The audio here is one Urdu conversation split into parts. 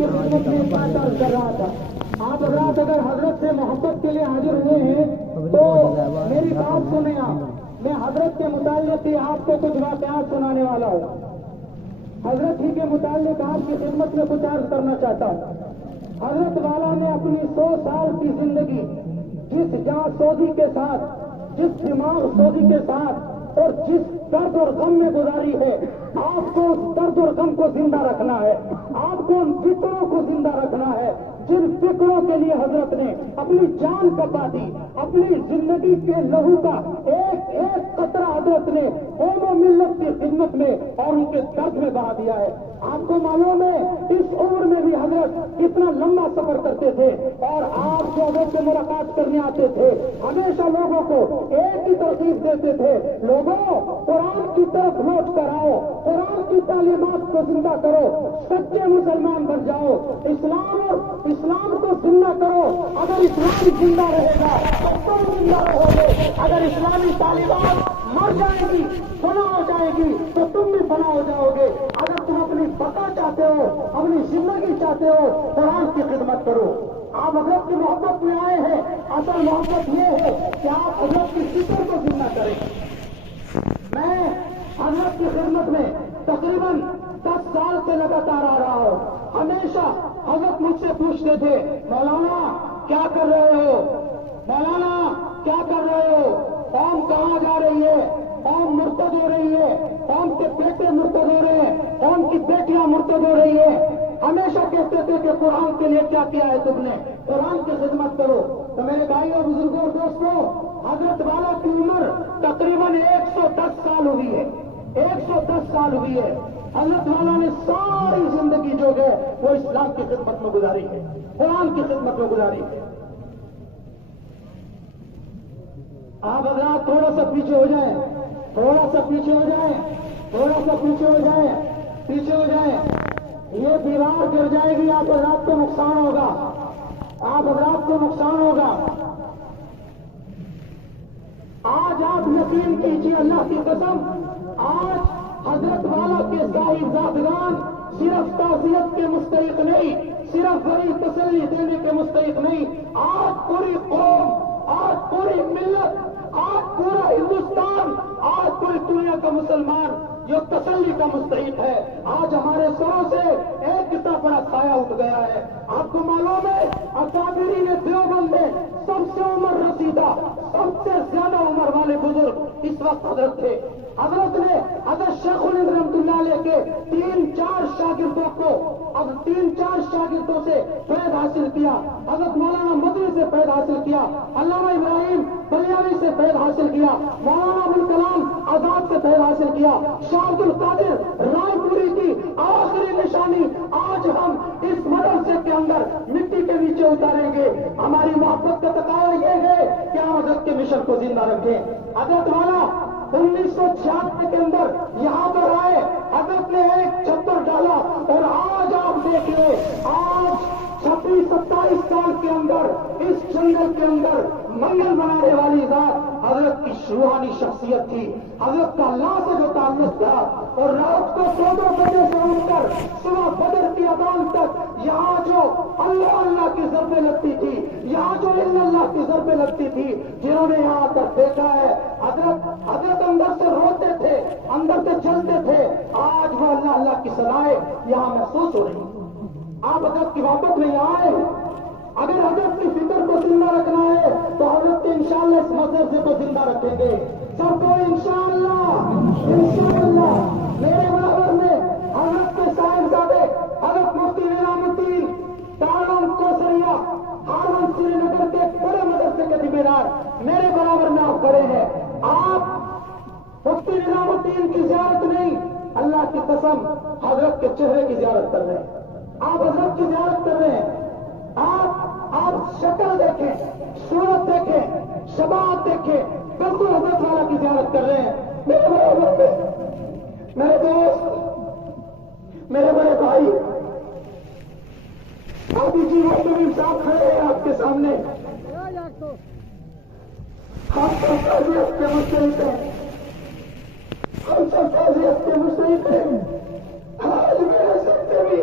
کی خدمت میں بات عرض کر رہا تھا. آپ حضرات اگر حضرت سے محبت کے لیے حاضر ہوئے ہیں تو میری بات سنیں. آپ میں حضرت کے متعلق ہی آپ کو کچھ واقعات سنانے والا ہوں. حضرت ہی کے متعلق آپ کی خدمت میں کچھ عرض کرنا چاہتا ہوں. حضرت والا نے اپنی 100 سال کی زندگی جس جان سوزی کے ساتھ، جس دماغ سوزی کے ساتھ اور جس درد اور غم میں گزاری ہے، آپ کو اس درد اور غم کو زندہ رکھنا ہے. آپ کو ان فکروں کو زندہ رکھنا ہے جن فکروں کے لیے حضرت نے اپنی جان کپا دی. اپنی زندگی کے لہو کا ایک ایک قطرہ حضرت نے قوم و ملت کی خدمت میں اور ان کے درد میں بہا دیا ہے. آپ کو معلوم ہے اس عمر میں بھی حضرت کتنا لمبا سفر کرتے تھے اور آپ جو حضرت سے ملاقات کرنے آتے تھے ہمیشہ لوگوں کو ایک ہی ترغیب دیتے تھے، لوگوں قرآن کی طرف لوٹ کر آؤ، قرآن کی تعلیمات کو زندہ کرو، سچے مسلمان بن جاؤ، اسلام کو زندہ کرو. اگر اسلام زندہ رہے گا تو تم زندہ رہو گے. اگر اسلامی تعلیمات مر جائے گی، فنا ہو جائے گی تو تم بھی فنا ہو جاؤ گے. اگر تم اپنی بقا چاہتے ہو، اپنی زندگی چاہتے ہو، قرآن کی خدمت کرو. آپ حضرت کی محبت میں آئے ہیں، اصل محبت یہ ہے کہ آپ حضرت کی فکر کو زندہ کریں. میں حضرت کی خدمت میں تقریباً 10 سال سے لگاتار آ رہا ہوں. ہمیشہ حضرت مجھ سے پوچھتے تھے، مولانا کیا کر رہے ہو، مولانا کیا کر رہے ہو، قوم کہاں جا رہی ہے، قوم مرتد ہو رہی ہے، قوم کے بیٹے مرتد ہو رہے ہیں، قوم کی بیٹیاں مرتد ہو رہی ہیں. ہمیشہ کہتے تھے کہ قرآن کے لیے کیا کیا ہے تم نے، قرآن کی خدمت کرو. تو میرے بھائیوں بزرگوں اور دوستوں، حضرت والا کی عمر تقریباً 110 سال ہوئی ہے، 110 سال ہوئی ہے. حضرت والا نے ساری زندگی جو ہے وہ اسلام کی خدمت میں گزاری ہے، قرآن کی خدمت میں گزاری ہے. آپ حضرات تھوڑا سا پیچھے ہو جائیں، تھوڑا سا پیچھے ہو جائیں، تھوڑا سا پیچھے ہو جائیں، پیچھے ہو جائیں. یہ دیوار گر جائے گی، آپ حضرات کو نقصان ہوگا، آپ حضرات کو نقصان ہوگا. آج آپ یقین کیجیے اللہ کی قسم، آج حضرت والا کے صاحب زادگان صرف تعزیت کے مستحق نہیں، صرف بڑی تسلی دینے کے مستحق نہیں. آج پوری قوم، آج پوری ملت، آج پورا ہندوستان، آج پوری دنیا کا مسلمان جو تسلی کا مستحق ہے. آج ہمارے سروں سے ایک کتنا بڑا سایہ اٹھ گیا ہے. آپ کو معلوم ہے اکابرین دیوبند میں سب سے عمر رسیدہ، سب سے زیادہ عمر والے بزرگ اس وقت حضرت تھے. حضرت نے حضرت شیخ الہند رحمۃ اللہ علیہ کے 3-4 شاگردوں کو، اب 3-4 شاگردوں سے فیض حاصل کیا. حضرت مولانا مدنی سے فیض حاصل کیا، علامہ ابراہیم بلیاوی سے فیض حاصل کیا، مولانا ابوالکلام آزاد سے فیض حاصل کیا. شاہ عبد القادر رائے پوری کی آخری نشانی آج ہم اس مدرسے کے اندر مٹی کے نیچے اتاریں گے. ہماری محبت کا تقاضا یہ ہے کہ ہم حضرت کے مشن کو زندہ رکھیں. حضرت والا 1996 کے اندر یہاں پر آئے، حضرت نے ایک چھپر ڈالا اور آج آپ دیکھ لیں، آج 26-27 سال کے اندر اس جنگل کے اندر منگل بنانے والی ذات حضرت کی روحانی شخصیت تھی. حضرت کا اللہ سے جو تعلق تھا اور رات کو 2 بجے سے اٹھ کر صبح بدر کی اذان تک یہاں جو اللہ اللہ کی ضربیں لگتی تھی، یہاں جو اللہ کی ضربیں لگتی تھی، جنہوں نے یہاں تک دیکھا ہے حضرت اندر سے روتے تھے، اندر سے جلتے تھے. آج وہ اللہ اللہ کی صدائیں یہاں محسوس ہو رہی. آپ حضرت کی محبت میں یہاں آئے، اگر حضرت کی فکر کو زندہ رکھنا ہے تو حضرت انشاءاللہ اس مدرسے کو زندہ رکھیں گے. سب کو انشاءاللہ میرے برابر میں حضرت کے صاحبزادے حضرت مفتی نظام الدین دارالعلوم کوثریہ ہارون سری نگر کے بڑے مدرسے کے ذمہ دار میرے برابر میں آپ کھڑے ہیں. آپ مفتی نظام الدین کی زیارت نہیں، اللہ کی قسم حضرت کے چہرے کی زیارت کر رہے ہیں. آپ حضرت کی زیارت کر رہے ہیں. آپ شکل دیکھیں، صورت دیکھیں، شباب دیکھیں، بالکل حضرت والا کی زیارت کر رہے ہیں. میرے برابر پہ میرے دوست، میرے بڑے بھائی ابھی جی وقت صاحب کھڑے ہیں آپ کے سامنے. ہم سب تعزیت کے مستحق ہیں، ہم سب تعزیت کے مستحق ہیں. آج میرے سب سے بھی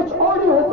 HOD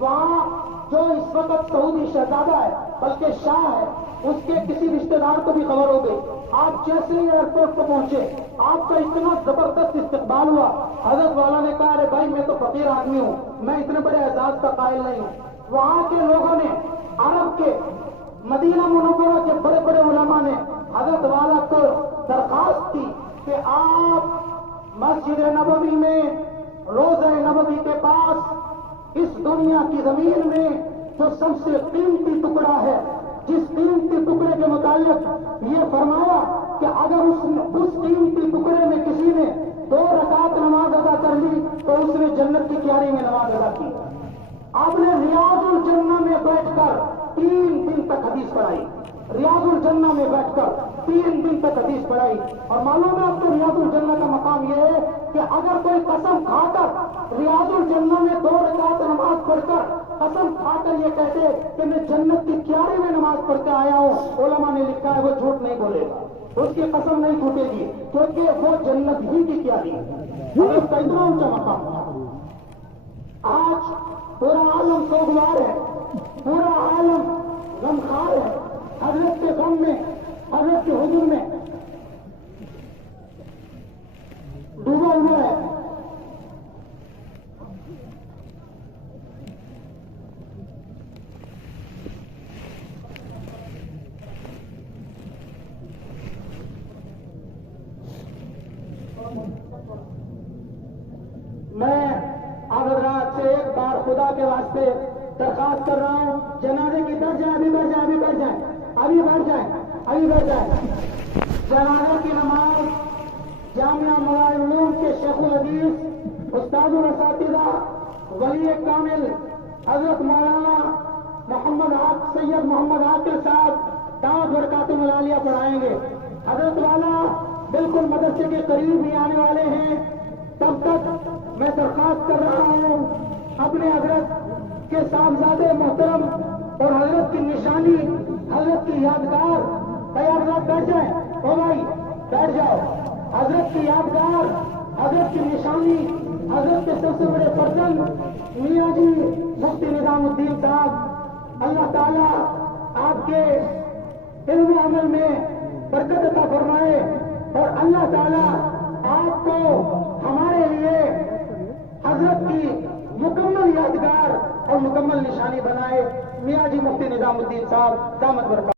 وہاں جو اس وقت سعودی شہزادہ ہے بلکہ شاہ ہے، اس کے کسی رشتہ دار کو بھی خبر ہو گئی. آپ جیسے ہی ایئرپورٹ کو پہنچے آپ کا اتنا زبردست استقبال ہوا. حضرت والا نے کہا ارے بھائی میں تو فقیر آدمی ہوں، میں اتنے بڑے اعزاز کا قائل نہیں ہوں. وہاں کے لوگوں نے، عرب کے، مدینہ منورہ کے بڑے بڑے علماء نے حضرت والا کو درخواست کی کہ آپ مسجد نبوی میں، روضہ نبوی کے پاس اس دنیا کی زمین میں جو سب سے قیمتی ٹکڑا ہے، جس قیمتی ٹکڑے کے متعلق یہ فرمایا کہ اگر اس قیمتی ٹکڑے میں کسی نے 2 رکعت نماز ادا کر لی تو اس نے جنت کی کیاری میں نماز ادا کی. آپ نے ریاض الجنہ میں بیٹھ کر 3 دن تک حدیث پڑھائی. ریاض الجنہ میں بیٹھ کر 3 دن تک حدیث پڑھائی. اور معلوم ہے آپ کو ریاض الجنہ کا مقام یہ ہے کہ اگر کوئی قسم کھا کر ریاض الجنہ میں 2 رکعت نماز پڑھ کر قسم کھا کر یہ کہتے کہ میں جنت کی کیاری میں نماز پڑھ کے آیا ہوں، علماء نے لکھا ہے وہ جھوٹ نہیں بولے گا، اس کی قسم نہیں ٹوٹے گی، کیونکہ وہ جنت ہی کی کیاری ہے. اس کا اتنا اونچا مقام تھا. آج پورا عالم سوگوار ہے، پورا عالم غمخوار ہے. حضرت کے غم میں، حضرت کے حضور میں ڈوبا ہوا ہے. میں آپ حضرات سے ایک بار خدا کے واسطے درخواست کر رہا ہوں، جنازے کی بیٹھ جائیں، ابھی بیٹھ جائیں، ابھی بیٹھ جائیں، ابھی بیٹھ جائیں، ابھی بیٹھ جائیں. جنازے کی نماز جامعہ مولانا علوم کے شیخ الحدیث استاد الاساتذہ ولی کامل حضرت مولانا سید محمد عاقل صاحب دعوت برکاتہ العالیہ پڑھائیں گے. حضرت والا بالکل مدرسے کے قریب ہی آنے والے ہیں. تب تک میں درخواست کر رہا ہوں اپنے حضرت کے صاحبزادے محترم اور حضرت کی نشانی، حضرت کی یادگار، بھائی حضرت بیٹھ جائیں، او بھائی بیٹھ جاؤ. حضرت کی یادگار، حضرت کی نشانی، حضرت کے سب سے بڑے فرزند میاں جی مفتی نظام الدین صاحب، اللہ تعالیٰ آپ کے علم و عمل میں برکت عطا فرمائے اور اللہ تعالیٰ آپ کو ہمارے لیے حضرت کی مکمل یادگار اور مکمل نشانی بنائے. میاں جی مفتی نظام الدین صاحب دامت برکات.